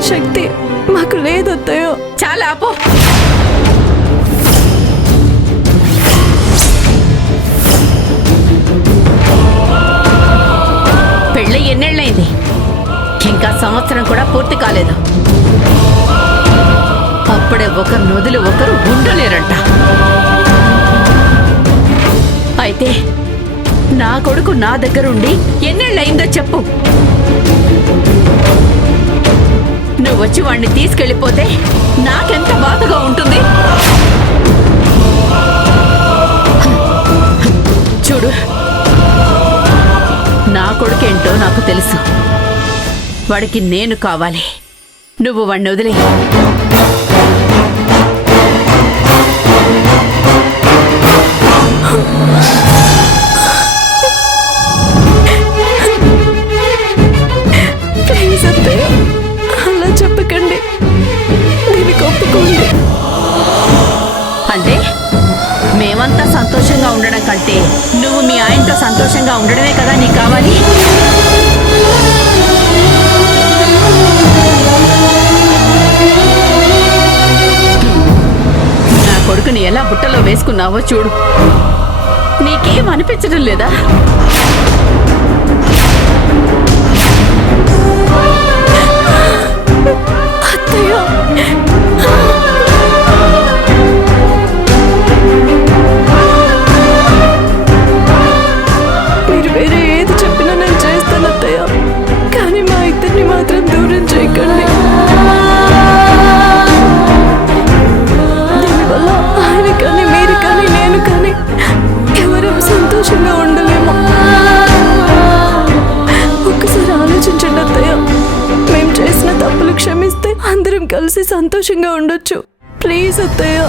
తట్టుకునే శక్తి మాకు లేదు అత్తయ్య. చాలా ఆపో. పెళ్ళి ఎన్నేళ్ళైంది? ఇంకా సంవత్సరం కూడా పూర్తి కాలేదు. అప్పుడే ఒకరు నొదిలి ఒకరు ఉండలేరంట. అయితే నా కొడుకు నా దగ్గరుండి ఎన్నేళ్ళయిందో చెప్పు. నువ్వు వచ్చి వాణ్ణి తీసుకెళ్ళిపోతే నాకెంత బాధగా ఉంటుంది. చూడు, నా కొడుకేంటో నాకు తెలుసు. వాడికి నేను కావాలి. నువ్వు వాణ్ణి వదిలే. ప్లీజ్ అత్తయ్య, అలా చెప్పకండి. దీనికి ఒప్పుకోండి. అంటే మేమంతా సంతోషంగా ఉండడం కంటే నువ్వు మీ ఆయనతో సంతోషంగా ఉండడమే కదా నీకు కావాలి. నా కొడుకుని ఎలా బుట్టలో వేసుకున్నావో చూడు. నీకేం అనిపించడం లేదా? అత్తయ్య, మీరు వేరే ఏది చెప్పినా నేను చేస్తాను అత్తయ్య. కానీ మా ఇద్దరిని మాత్రం దూరం చేయకండి. దీనివల్ల ఆయన కానీ మీరు కానీ నేను కానీ ఎవరూ సంతోషంగా ఉండలేము. ఒక్కసారి ఆలోచించండి అత్తయ్య. మేము చేసిన తప్పులు క్షమిస్తే అందరం కలిసి సంతోషంగా ఉండొచ్చు. ప్లీజ్ అత్తయ్య.